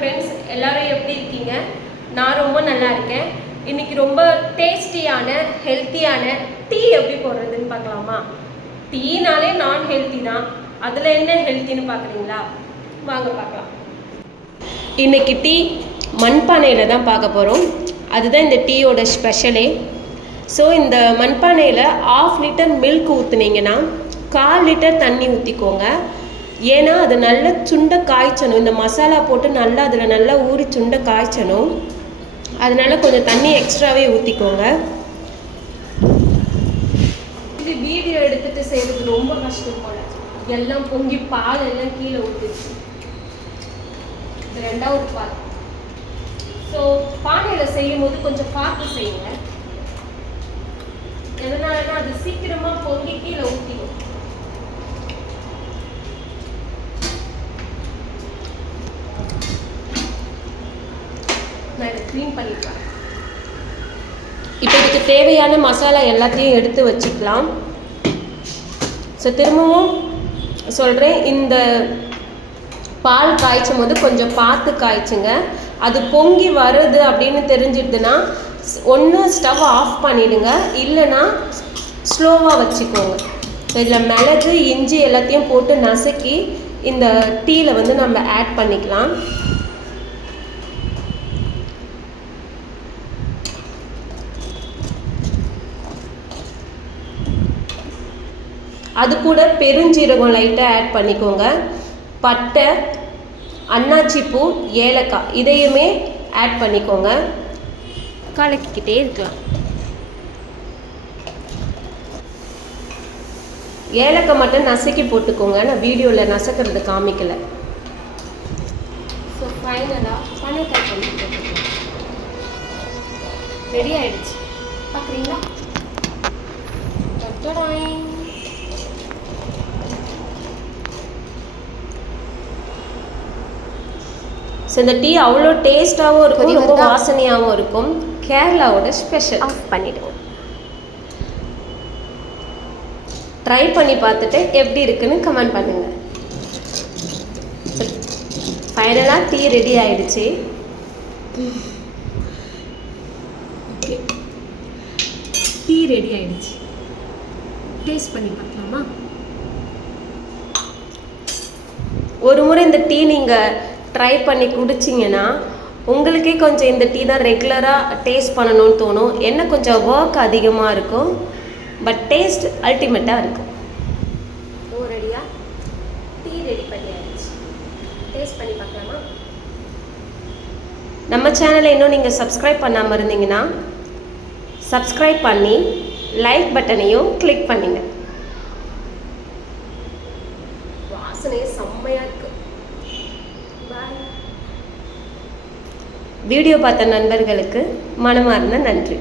Friends, எல்லாரும் எப்படி இருக்கீங்க? நான் ரொம்ப நல்லா இருக்கேன். இன்னைக்கு ரொம்ப டேஸ்டியான ஹெல்த்தியான டீ எப்படி போடுறதுன்னு பார்க்கலாமா? டீனாலே நான் ஹெல்த்தி தான், அதில் என்ன ஹெல்த்தின்னு பார்க்குறீங்களா? வாங்க பார்க்கலாம். இன்னைக்கு டீ மண்பானையில் தான் பார்க்க போகிறோம். அதுதான் இந்த டீயோட ஸ்பெஷலே. ஸோ இந்த மண்பானையில் 1/2 லிட்டர் மில்க் ஊற்றுனீங்கன்னா 1/4 லிட்டர் தண்ணி ஊற்றிக்கோங்க. ஏன்னா அது நல்லா சுண்டை காய்ச்சணும். இந்த மசாலா போட்டு நல்லா அதில் நல்லா ஊறி சுண்டை காய்ச்சணும். அதனால கொஞ்சம் தண்ணி எக்ஸ்ட்ராவே ஊற்றிக்கோங்க. இது வீடியோ எடுத்துகிட்டு செய்கிறது ரொம்ப கஷ்டம் போல. எல்லாம் பொங்கி பால் எல்லாம் கீழே ஊற்றிச்சு. இது 2வது பால். ஸோ பானையில் செய்யும் போது கொஞ்சம் பார்த்து செய்யுங்க. எதனாலன்னா அது சீக்கிரமாக பொங்கி கீழே ஊற்றிடும். நான் இதை க்ளீன் பண்ணிக்கலாம். இப்போ இதுக்கு தேவையான மசாலா எல்லாத்தையும் எடுத்து வச்சுக்கலாம். ஸோ திரும்பவும் சொல்கிறேன், இந்த பால் காய்ச்சும் போது கொஞ்சம் பார்த்து காய்ச்சுங்க. அது பொங்கி வருது அப்படின்னு தெரிஞ்சிடுதுன்னா ஒன்று ஸ்டவ் ஆஃப் பண்ணிவிடுங்க, இல்லைன்னா ஸ்லோவாக வச்சுக்கோங்க. இதில் மிளகு இஞ்சி எல்லாத்தையும் போட்டு நசுக்கி இந்த டீயில் வந்து நம்ம ஆட் பண்ணிக்கலாம். அது கூட பெருஞ்சீரகம் லைட்டாக ஆட் பண்ணிக்கோங்க. பட்டை, அன்னாச்சிப்பூ, ஏலக்காய் இதையுமே ஆட் பண்ணிக்கோங்க. கலக்கிக்கிட்டே இருக்கலாம். ஏலக்காய் மட்டும் நசுக்கி போட்டுக்கோங்க, நான் வீடியோவில் நசுக்கிறது காமிக்கலை. ஸோ ஃபைனலாக பனைக்காய் பண்ணி போட்டுக்கலாம். ரெடி ஆகிடுச்சு, பார்க்குறீங்களா? ஸோ இந்த டீ அவ்வளோ டேஸ்ட்டாகவும் இருக்கும், ரொம்ப வாசனையாகவும் இருக்கும். கேரளாவோட ஸ்பெஷல். ஆஃப் பண்ணிவிடுங்க. ட்ரை பண்ணி பார்த்துட்டு எப்படி இருக்குன்னு கமெண்ட் பண்ணுங்கள். ஃபைனலாக டீ ரெடி ஆகிடுச்சு. ஓகே, டீ ரெடி ஆகிடுச்சு. டேஸ்ட் பண்ணி பார்க்கலாமா? ஒரு முறை இந்த டீ நீங்கள் ட்ரை பண்ணி குடிச்சிங்கன்னா உங்களுக்கே கொஞ்சம் இந்த டீ தான் ரெகுலராக டேஸ்ட் பண்ணணும்னு தோணும். என்ன கொஞ்சம் ஒர்க் அதிகமாக இருக்கும், பட் டேஸ்ட் அல்டிமேட்டாக இருக்கும். ரெடியாக டீ ரெடி பண்ணியாச்சு. டேஸ்ட் பண்ணி பார்க்கலாமா? நம்ம சேனலை இன்னும் நீங்கள் சப்ஸ்கிரைப் பண்ணாமல் இருந்தீங்கன்னா சப்ஸ்கிரைப் பண்ணி லைக் பட்டனையும் கிளிக் பண்ணுங்க. வாசனையே செம்மையாக இருக்கு. வீடியோ பார்த்த நண்பர்களுக்கு மனமார்ந்த நன்றி.